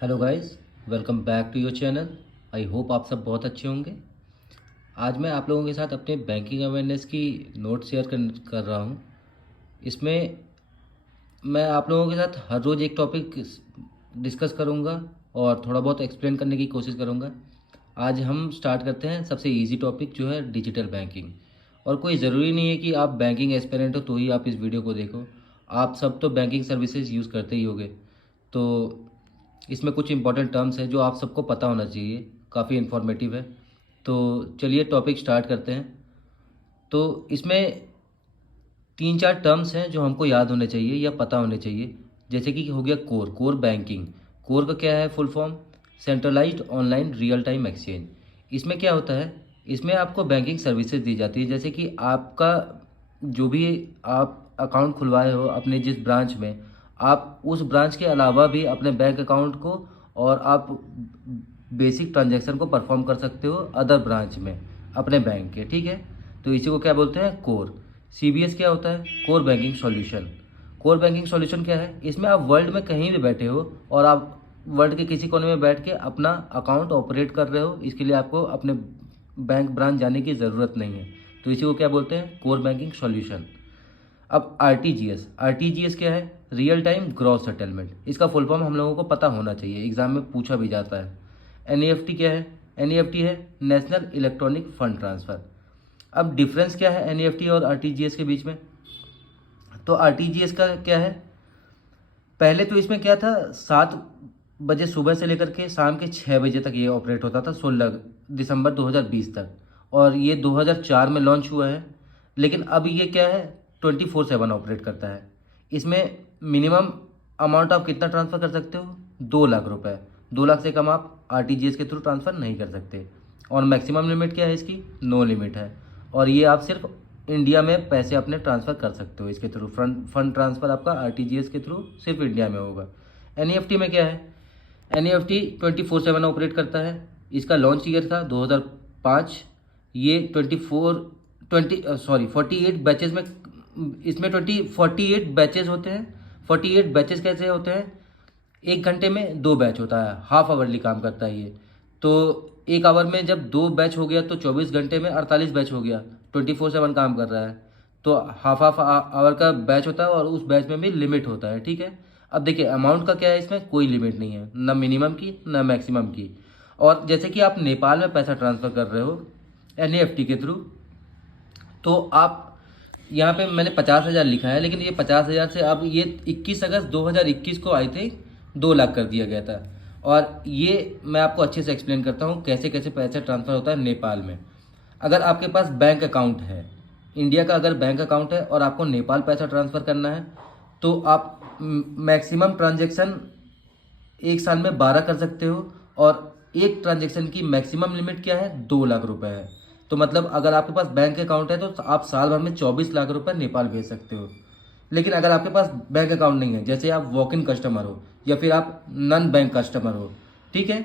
Hello guys, welcome back to your channel. I hope आप सब बहुत अच्छे होंगे। आज मैं आप लोगों के साथ अपने बैंकिंग अवेयरनेस की नोट शेयर कर रहा हूँ। इसमें मैं आप लोगों के साथ हर रोज़ एक टॉपिक डिस्कस करूँगा और थोड़ा बहुत एक्सप्लेन करने की कोशिश करूँगा। आज हम स्टार्ट करते हैं सबसे इजी टॉपिक जो है डिजिटल बैंकिंग। और कोई ज़रूरी नहीं है कि आप बैंकिंग एस्पिरेंट हो तो ही आप इस वीडियो को देखो। आप सब तो बैंकिंग सर्विसेज यूज़ करते ही होगे। तो इसमें कुछ इंपॉर्टेंट टर्म्स हैं जो आप सबको पता होना चाहिए। काफ़ी इन्फॉर्मेटिव है। तो चलिए टॉपिक स्टार्ट करते हैं। तो इसमें तीन चार टर्म्स हैं जो हमको याद होने चाहिए या पता होने चाहिए। जैसे कि हो गया कोर बैंकिंग। कोर का क्या है full form? Centralised online real time exchange. इसमें क्या होता है? इसमें आपको बैंकिंग सर्विसेज दी जाती है। जैसे कि आपका जो भी आप अकाउंट खुलवाए हो अपने जिस ब्रांच में, आप उस ब्रांच के अलावा भी अपने बैंक अकाउंट को और आप बेसिक ट्रांजैक्शन को परफॉर्म कर सकते हो अदर ब्रांच में अपने बैंक के। ठीक है, तो इसी को क्या बोलते हैं? कोर। सीबीएस क्या होता है? Core banking solution. Core banking solution क्या है? इसमें आप वर्ल्ड में कहीं भी बैठे हो और आप वर्ल्ड के किसी कोने में बैठ के अपना अकाउंट ऑपरेट कर रहे हो, इसके लिए आपको अपने बैंक ब्रांच जाने की ज़रूरत नहीं है। तो इसी को क्या बोलते हैं? Core banking solution. अब आरटीजीएस। आरटीजीएस क्या है? Real time gross settlement. इसका फुल फॉर्म हम लोगों को पता होना चाहिए, एग्जाम में पूछा भी जाता है। एनईएफटी क्या है? एनईएफटी है नेशनल इलेक्ट्रॉनिक फंड ट्रांसफ़र। अब डिफरेंस क्या है एनईएफटी और आरटीजीएस के बीच में? तो आरटीजीएस का क्या है? पहले तो इसमें क्या था, 7 बजे सुबह से लेकर के शाम के 6 बजे तक ये ऑपरेट होता था, 16 दिसंबर 2020 तक। और ये 2004 में लॉन्च हुआ है। लेकिन अब ये क्या है, 24/7 ऑपरेट करता है। इसमें मिनिमम अमाउंट आप कितना ट्रांसफ़र कर सकते हो? 2 लाख रुपए। 2 लाख से कम आप आरटीजीएस के थ्रू ट्रांसफ़र नहीं कर सकते। और मैक्सिमम लिमिट क्या है इसकी? नो लिमिट है। और ये आप सिर्फ इंडिया में पैसे अपने ट्रांसफ़र कर सकते हो इसके थ्रू। फंड ट्रांसफ़र आपका आरटीजीएस के थ्रू सिर्फ इंडिया में होगा। एनईएफटी में क्या है? एनईएफटी 24/7 ऑपरेट करता है। इसका लॉन्च ईयर था 2005। ये 48 बैचेज में, इसमें 48 बैचेज होते हैं। 48 बैचेज कैसे होते हैं? 1 घंटे में 2 बैच होता है, हाफ आवरली काम करता है ये। तो 1 आवर में जब 2 बैच हो गया तो 24 घंटे में 48 बैच हो गया। 24/7 काम कर रहा है। तो हाफ हाफ आवर का बैच होता है और उस बैच में भी लिमिट होता है। ठीक है। अब देखिए अमाउंट का क्या है, इसमें कोई लिमिट नहीं है, ना मिनिमम की ना मैक्सिमम की। और जैसे कि आप नेपाल में पैसा ट्रांसफ़र कर रहे हो एनईएफटी के थ्रू, तो आप यहाँ पे मैंने 50,000 लिखा है, लेकिन ये 50,000 से अब ये 21 अगस्त 2021 को आई थी 2 लाख कर दिया गया था। और ये मैं आपको अच्छे से एक्सप्लेन करता हूँ कैसे कैसे पैसा ट्रांसफ़र होता है नेपाल में। अगर आपके पास बैंक अकाउंट है, इंडिया का अगर बैंक अकाउंट है और आपको नेपाल पैसा ट्रांसफ़र करना है, तो आप मैक्सिमम ट्रांजेक्शन एक साल में 12 कर सकते हो। और एक ट्रांजेक्शन की मैक्सिमम लिमिट क्या है? 2 लाख रुपए है। तो मतलब अगर आपके पास बैंक अकाउंट है तो आप साल भर में 24 लाख रुपए नेपाल भेज सकते हो। लेकिन अगर आपके पास बैंक अकाउंट नहीं है, जैसे आप वॉक इन कस्टमर हो या फिर आप नॉन बैंक कस्टमर हो, ठीक है,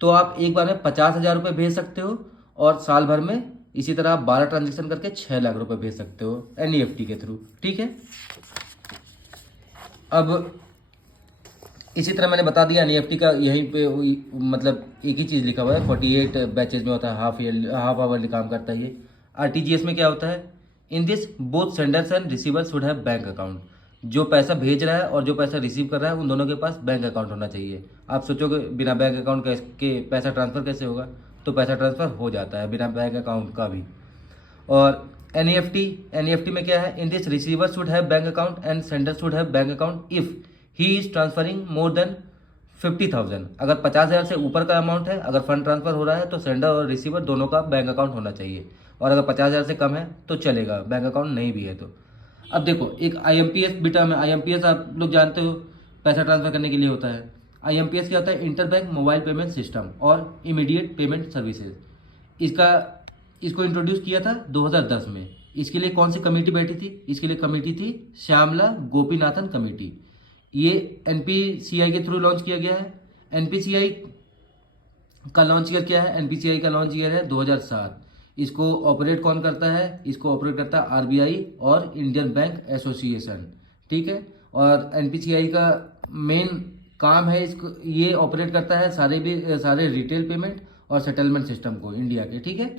तो आप एक बार में 50,000 रुपये भेज सकते हो। और साल भर में इसी तरह आप 12 ट्रांजेक्शन करके 6 लाख रुपए भेज सकते हो एनईएफटी के थ्रू। ठीक है। अब इसी तरह मैंने बता दिया एनईएफटी का, यहीं पे मतलब एक ही चीज़ लिखा हुआ है, 48 बैचेज में होता है, हाफ आवरली काम करता है ये। आरटीजीएस में क्या होता है? In this both senders and receivers should have bank account. जो पैसा भेज रहा है और जो पैसा रिसीव कर रहा है उन दोनों के पास बैंक अकाउंट होना चाहिए। आप सोचोगे बिना बैंक अकाउंट के पैसा ट्रांसफ़र कैसे होगा? तो पैसा ट्रांसफ़र हो जाता है बिना बैंक अकाउंट का भी। और एनईएफटी में क्या है? In this receiver should have bank account and sender should have bank account if he is transferring more than 50,000। अगर 50,000 से ऊपर का अमाउंट है, अगर फंड ट्रांसफर हो रहा है, तो सेंडर और रिसीवर दोनों का बैंक अकाउंट होना चाहिए। और अगर 50,000 से कम है तो चलेगा, बैंक अकाउंट नहीं भी है तो। अब देखो एक आईएमपीएस भी टर्म है। आईएमपीएस आप लोग जानते हो पैसा ट्रांसफर करने के लिए होता है। आईएमपीएस क्या होता है? Inter bank mobile payment system और इमीडिएट पेमेंट सर्विसेज। इसका इसको इंट्रोड्यूस किया था 2010 में। इसके लिए कौन सी कमेटी बैठी थी? इसके लिए कमेटी थी श्यामला गोपीनाथन कमेटी। ये एनपीसीआई के थ्रू लॉन्च किया गया है। एनपीसीआई का लॉन्च ईयर क्या है? एनपीसीआई का लॉन्च ईयर है 2007। इसको ऑपरेट कौन करता है? इसको ऑपरेट करता है आरबीआई और इंडियन बैंक एसोसिएशन। ठीक है। और एनपीसीआई का मेन काम है इसको, ये ऑपरेट करता है सारे रिटेल पेमेंट और सेटलमेंट सिस्टम को इंडिया के, ठीक है।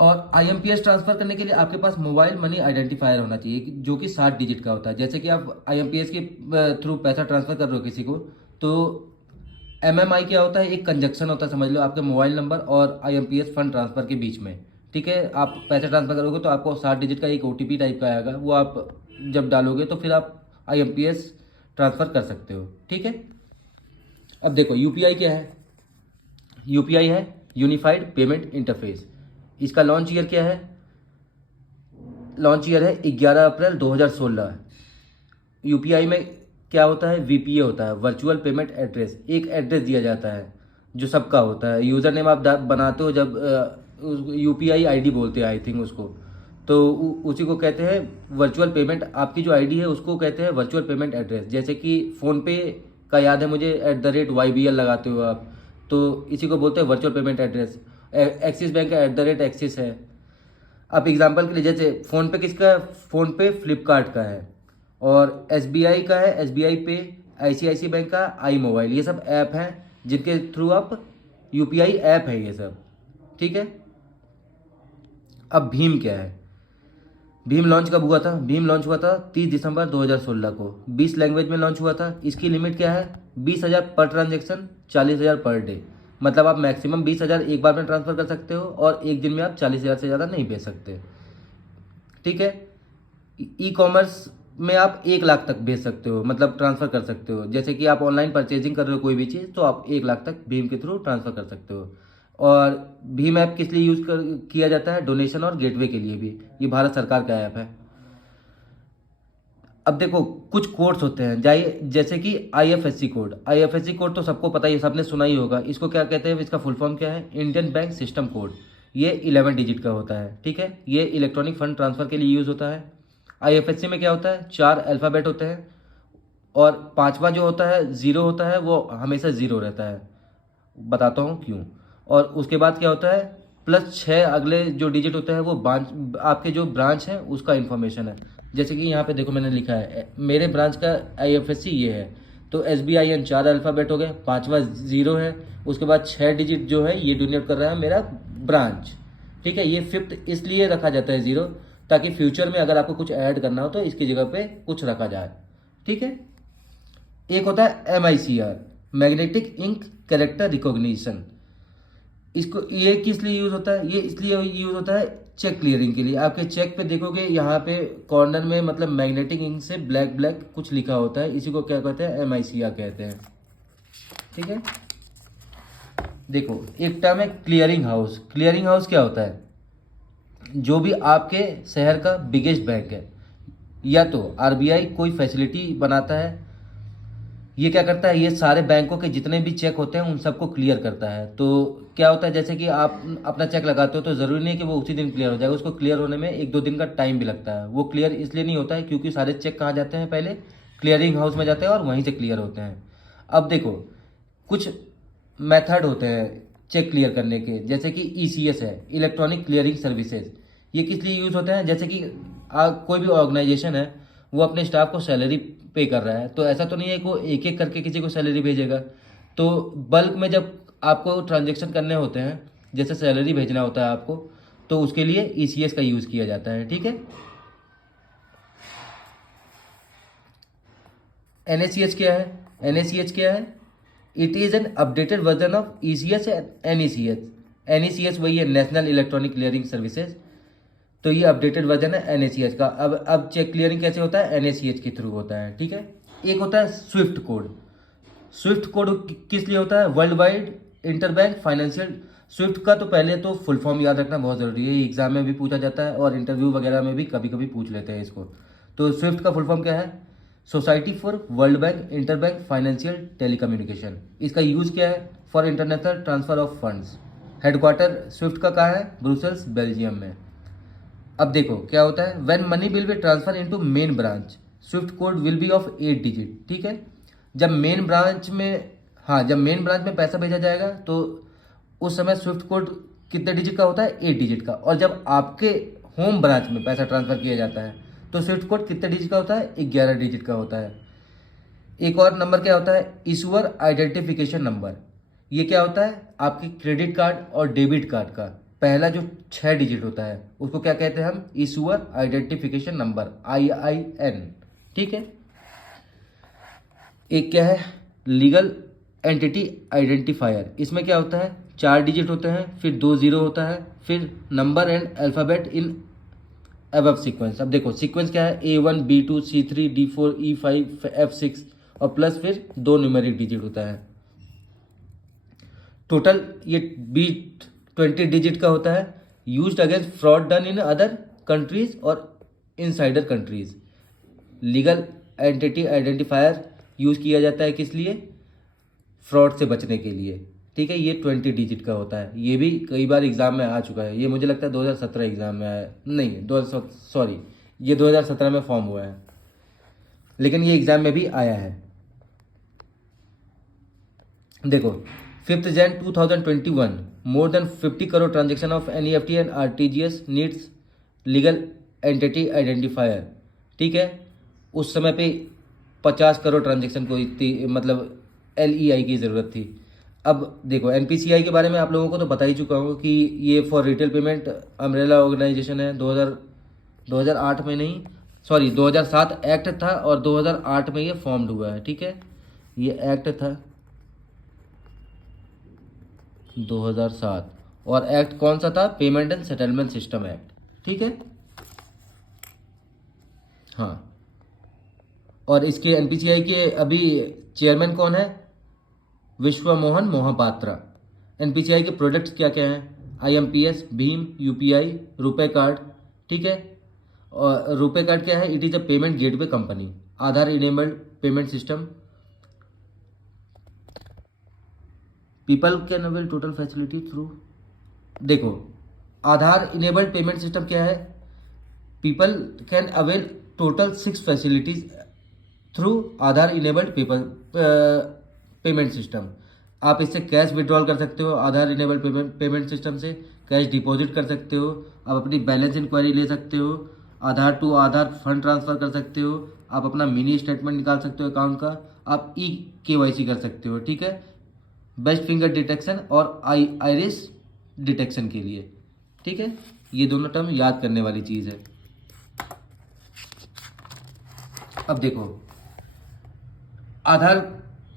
और आईएमपीएस ट्रांसफर करने के लिए आपके पास मोबाइल मनी आइडेंटिफायर होना चाहिए जो कि 7 डिजिट का होता है। जैसे कि आप आईएमपीएस के थ्रू पैसा ट्रांसफर कर रहे हो किसी को, तो एमएमआई क्या होता है, एक कंजक्शन होता है, समझ लो, आपके मोबाइल नंबर और आईएमपीएस फंड ट्रांसफर के बीच में, ठीक है। आप पैसे ट्रांसफर करोगे तो आपको 7 डिजिट का एक ओटीपी टाइप का आएगा, वो आप जब डालोगे तो फिर आप आईएमपीएस ट्रांसफर कर सकते हो, ठीक है। अब देखो यूपीआई क्या है। यूपीआई है यूनिफाइड पेमेंट इंटरफेस। इसका लॉन्च ईयर क्या है? लॉन्च ईयर है 11 अप्रैल 2016। यूपीआई में क्या होता है? वीपीए होता है, वर्चुअल पेमेंट एड्रेस। एक एड्रेस दिया जाता है जो सबका होता है। यूज़र नेम आप बनाते हो जब यूपीआई आईडी बोलते हैं आई थिंक उसको, तो उसी को कहते हैं वर्चुअल पेमेंट। आपकी जो आईडी है उसको कहते हैं वर्चुअल पेमेंट एड्रेस। जैसे कि फ़ोनपे का याद है मुझे @YBL लगाते हो आप, तो इसी को बोलते हैं virtual payment address. Axis bank का @एक्सिस है। अब एग्जांपल के लिए जैसे फ़ोनपे किसका है? फ़ोनपे फ्लिपकार्ट का है। और एसबीआई का है एसबीआई पे। आईसीआईसी बैंक का आई मोबाइल। ये सब ऐप हैं जिनके थ्रू आप, यूपीआई ऐप है ये सब, ठीक है। अब भीम क्या है? भीम लॉन्च कब हुआ था? भीम लॉन्च हुआ था 30 दिसंबर 2016 को। 20 लैंग्वेज में लॉन्च हुआ था। इसकी लिमिट क्या है? 20,000 पर ट्रांजेक्शन, 40,000 पर डे। मतलब आप मैक्सिमम 20,000 एक बार में ट्रांसफ़र कर सकते हो और एक दिन में आप 40,000 से ज़्यादा नहीं भेज सकते, ठीक है। ई कॉमर्स में आप 1 लाख तक भेज सकते हो, मतलब ट्रांसफ़र कर सकते हो। जैसे कि आप ऑनलाइन परचेजिंग कर रहे हो कोई भी चीज़, तो आप 1 लाख तक भीम के थ्रू ट्रांसफ़र कर सकते हो। और भीम ऐप किस लिए किया जाता है? डोनेशन और गेटवे के लिए भी। ये भारत सरकार का ऐप है। अब देखो कुछ कोड्स होते हैं जैसे कि आईएफएससी कोड। आईएफएससी कोड तो सबको पता ही है, सबने सुना ही होगा। इसको क्या कहते हैं? इसका फुल फॉर्म क्या है? Indian bank system code. ये 11 डिजिट का होता है, ठीक है। ये इलेक्ट्रॉनिक फंड ट्रांसफ़र के लिए यूज़ होता है। आईएफएससी में क्या होता है? 4 अल्फ़ाबेट होते हैं और 5वां जो होता है ज़ीरो होता है, वो हमेशा ज़ीरो रहता है। बताता हूँ क्यों। और उसके बाद क्या होता है? +6 अगले जो डिजिट होते हैं वो आपके जो ब्रांच है उसका इन्फॉर्मेशन है। जैसे कि यहाँ पे देखो मैंने लिखा है मेरे ब्रांच का आईएफएससी ये है, तो SBIN 4 अल्फ़ाबेट हो गए, 5वां ज़ीरो है, उसके बाद 6 डिजिट जो है ये डिनोट कर रहा है मेरा ब्रांच, ठीक है। ये 5th इसलिए रखा जाता है ज़ीरो, ताकि फ्यूचर में अगर आपको कुछ ऐड करना हो तो इसकी जगह पे कुछ रखा जाए, ठीक है। एक होता है MICR, magnetic ink character recognition. इसको ये किस लिए यूज़ होता है? ये इसलिए यूज़ होता है चेक क्लियरिंग के लिए। आपके चेक पे देखोगे यहाँ पे कॉर्नर में, मतलब मैग्नेटिक इंक से ब्लैक ब्लैक कुछ लिखा होता है, इसी को क्या कहते हैं? MICR कहते हैं, ठीक है। देखो एक टर्म है क्लियरिंग हाउस। क्लियरिंग हाउस क्या होता है? जो भी आपके शहर का बिगेस्ट बैंक है, या तो आरबीआई कोई फैसिलिटी बनाता है, ये क्या करता है? ये सारे बैंकों के जितने भी चेक होते हैं उन सबको क्लियर करता है। तो क्या होता है, जैसे कि आप अपना चेक लगाते हो तो ज़रूरी नहीं है कि वो उसी दिन क्लियर हो जाएगा, उसको क्लियर होने में 1-2 दिन का टाइम भी लगता है। वो क्लियर इसलिए नहीं होता है क्योंकि सारे चेक कहाँ जाते हैं? पहले क्लियरिंग हाउस में जाते हैं और वहीं से क्लियर होते हैं। अब देखो कुछ मेथड होते हैं चेक क्लियर करने के, जैसे कि ECS है, इलेक्ट्रॉनिक क्लियरिंग सर्विसेज। ये किस लिए यूज़ होते हैं? जैसे कि कोई भी ऑर्गेनाइजेशन है वो अपने स्टाफ को सैलरी पे कर रहा है, तो ऐसा तो नहीं है कि वो एक एक करके किसी को सैलरी भेजेगा। तो बल्क में जब आपको ट्रांजेक्शन करने होते हैं, जैसे सैलरी भेजना होता है आपको, तो उसके लिए ECS का यूज़ किया जाता है, ठीक है। NACH क्या है? NACH क्या है? It is an updated version of ECS and NECH। NECH वही है, नेशनल इलेक्ट्रॉनिक क्लियरिंग सर्विसेज। तो ये अपडेटेड वर्जन है NACH का। अब चेक क्लियरिंग कैसे होता है? NACH के थ्रू होता है, ठीक है। एक होता है स्विफ्ट कोड। स्विफ्ट कोड किस लिए होता है? World wide interbank financial. Swift का तो पहले तो फुल फॉर्म याद रखना बहुत ज़रूरी है, एग्जाम में भी पूछा जाता है और इंटरव्यू वगैरह में भी कभी कभी पूछ लेते हैं इसको। तो स्विफ्ट का फुल फॉर्म क्या है? Society for world bank interbank financial telecommunication. इसका यूज़ क्या है? For international transfer of funds. Headquarter Swift का कहाँ है? ब्रुसेल्स, बेल्जियम में। अब देखो क्या होता है? When money will be transfer into main branch, Swift code will be of 8 digit, ठीक है। जब मेन ब्रांच में, हाँ, जब मेन ब्रांच में पैसा भेजा जाएगा तो उस समय स्विफ्ट कोड कितने डिजिट का होता है? 8 डिजिट का। और जब आपके होम ब्रांच में पैसा ट्रांसफर किया जाता है तो स्विफ्ट कोड कितने डिजिट का होता है? 11 डिजिट का होता है। एक और नंबर क्या होता है, इशूअर आइडेंटिफिकेशन नंबर। ये क्या होता है, आपके क्रेडिट कार्ड और डेबिट कार्ड का पहला जो 6 डिजिट होता है उसको क्या कहते हैं हम, इशूअर आइडेंटिफिकेशन नंबर, IIN। ठीक है। एक क्या है, लीगल एंटिटी आइडेंटिफायर। इसमें क्या होता है, 4 डिजिट होते हैं, फिर 2 जीरो होता है, फिर number and alphabet in above sequence. अब देखो सीक्वेंस क्या है, A1 B2 C3 D4 E5 F6 और प्लस फिर 2 न्यूमेरिक डिजिट होता है। टोटल ये B20 डिजिट का होता है। Used against fraud done in other countries और insider countries. Legal entity identifier use किया जाता है किस लिए, फ्रॉड से बचने के लिए। ठीक है, ये 20 डिजिट का होता है। ये भी कई बार एग्जाम में आ चुका है। ये मुझे लगता है 2017 एग्जाम में आया, नहीं 2000 ये 2017 में फॉर्म हुआ है, लेकिन ये एग्जाम में भी आया है। देखो 5 Jan 2021, more than 50 crore transaction of NEFT and RTGS needs legal entity identifier. ठीक है, उस समय पे 50 करोड़ ट्रांजेक्शन को इतनी मतलब LEI की ज़रूरत थी। अब देखो NPCI के बारे में आप लोगों को तो बता ही चुका हूँ कि ये for retail payment umbrella organization है। 2008 में नहीं, सॉरी 2007 एक्ट था और 2008 में ये फॉर्म्ड हुआ है। ठीक है, ये एक्ट था 2007, और एक्ट कौन सा था, payment and settlement system act. ठीक है, हाँ। और इसके NPCI के अभी चेयरमैन कौन है, विश्व मोहन मोहपात्रा। NPCI के प्रोडक्ट्स क्या क्या हैं, IMPS, भीम, UPI, रुपए कार्ड। ठीक है, और रुपए कार्ड क्या है, it is a payment gateway company. Aadhaar enabled payment system, people can avail total facility through. देखो आधार इनेबल्ड पेमेंट सिस्टम क्या है, people can avail total 6 facilities through Aadhaar enabled payment system. आप इससे कैश विड्रॉल कर सकते हो, आधार enabled payment system से cash deposit कर सकते हो, आप अपनी बैलेंस इंक्वायरी ले सकते हो, आधार टू आधार फंड ट्रांसफ़र कर सकते हो, आप अपना मिनी स्टेटमेंट निकाल सकते हो अकाउंट का, आप KYC कर सकते हो। ठीक है, बेस्ट फिंगर डिटेक्शन और आइरिस डिटेक्शन के लिए। ठीक है, ये दोनों टर्म याद करने वाली चीज़ है। अब देखो आधार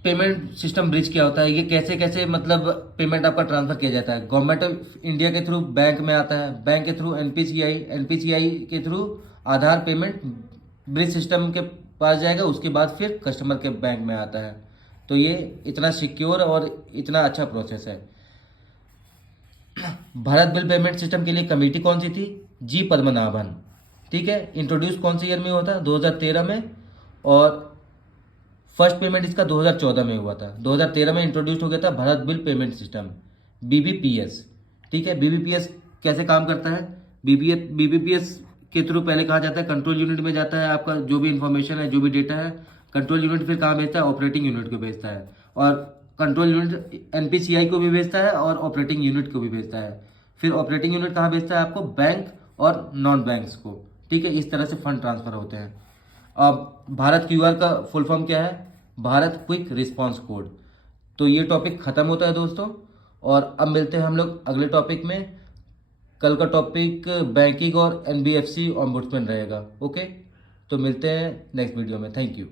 पेमेंट सिस्टम ब्रिज क्या होता है, ये कैसे कैसे मतलब पेमेंट आपका ट्रांसफर किया जाता है। गवर्नमेंट ऑफ इंडिया के थ्रू बैंक में आता है, बैंक के थ्रू NPCI के थ्रू आधार पेमेंट ब्रिज सिस्टम के पास जाएगा, उसके बाद फिर कस्टमर के बैंक में आता है। तो ये इतना सिक्योर और इतना अच्छा प्रोसेस है। भारत बिल पेमेंट सिस्टम के लिए कमेटी कौन सी थी, G पद्मनाभन। ठीक है, इंट्रोड्यूस कौन से ईयर में हुआ था, 2013 में, और फर्स्ट पेमेंट इसका 2014 में हुआ था। 2013 में इंट्रोड्यूस हो गया था Bharat bill payment system, BBPS। ठीक है, BBPS कैसे काम करता है, BBPS के थ्रू पहले कहा जाता है कंट्रोल यूनिट में जाता है, आपका जो भी इंफॉर्मेशन है जो भी डेटा है, कंट्रोल यूनिट फिर कहाँ भेजता है, ऑपरेटिंग यूनिट को भेजता है, और कंट्रोल यूनिट NPCI को भी भेजता है और ऑपरेटिंग यूनिट को भी भेजता है। फिर ऑपरेटिंग यूनिट कहाँ भेजता है आपको, बैंक और नॉन बैंक्स को। ठीक है, इस तरह से फंड ट्रांसफर होते हैं। अब भारत QR का फुल फॉर्म क्या है, भारत क्विक रिस्पांस कोड। तो ये टॉपिक ख़त्म होता है दोस्तों, और अब मिलते हैं हम लोग अगले टॉपिक में। कल का टॉपिक बैंकिंग और NBFC ऑम्बुड्समैन रहेगा। ओके, तो मिलते हैं नेक्स्ट वीडियो में। Thank you.